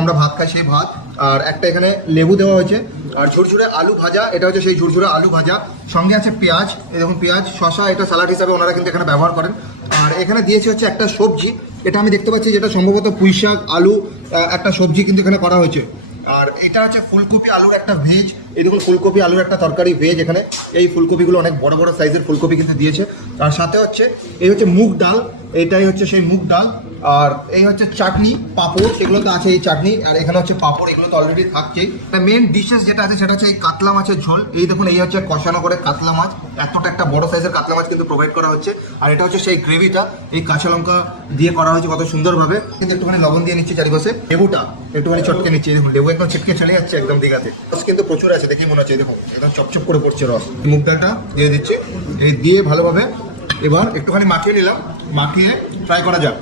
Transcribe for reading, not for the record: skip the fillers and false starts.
আমরা ভাত খাই সেই ভাত, আর একটা এখানে লেবু দেওয়া হয়েছে, আর ঝুরঝুরে আলু ভাজা, এটা হচ্ছে সেই ঝুরঝুরে আলু ভাজা, সঙ্গে আছে পেঁয়াজ, এরকম পেঁয়াজ শশা, এটা স্যালাড হিসাবে ওনারা কিন্তু এখানে ব্যবহার করেন। আর এখানে দিয়েছে হচ্ছে একটা সবজি, এটা আমি দেখতে পাচ্ছি যেটা সম্ভবত পুঁই শাক আলু একটা সবজি কিন্তু এখানে করা হয়েছে। আর এটা হচ্ছে ফুলকপি আলুর একটা ভেজ, এই দেখুন ফুলকপি আলুর একটা তরকারি ভেজ, এখানে এই ফুলকপিগুলো অনেক বড় বড় সাইজের ফুলকপি কিন্তু দিয়েছে। আর সাথে হচ্ছে এই হচ্ছে মুগ ডাল, এইটাই হচ্ছে সেই মুগ ডাল। আর এই হচ্ছে চাটনি, পাঁপড়, সেগুলো তো আছে এই চাটনি, আর এখানে হচ্ছে পাঁপড়, এগুলো তো অলরেডি থাকছেই। মেন ডিশেস যেটা আছে সেটা হচ্ছে এই কাতলা মাছের ঝোল, এই দেখুন এই হচ্ছে কষানো করে কাতলা মাছ, এতটা একটা বড় সাইজের কাতলা মাছ কিন্তু প্রোভাইড করা হচ্ছে। আর এটা হচ্ছে সেই গ্রেভিটা, এই কাঁচা লঙ্কা দিয়ে করা হয়েছে কত সুন্দরভাবে, কিন্তু একটুখানি লবণ দিয়ে নিচ্ছি চারিপাশে, লেবুটা একটুখানি চটকে নিচ্ছি, দেখুন লেবু একদম ছিটকে চলে যাচ্ছে একদম দীঘাতে। রস কিন্তু প্রচুর আছে, দেখি মনে হচ্ছে, দেখুন একদম চপচপ করে পড়ছে রস। মুগ ডালটা দিয়ে দিচ্ছি, এই দিয়ে ভালোভাবে এবার একটুখানি মাখিয়ে নিলাম, মাখিয়ে ফ্রাই করা যাক।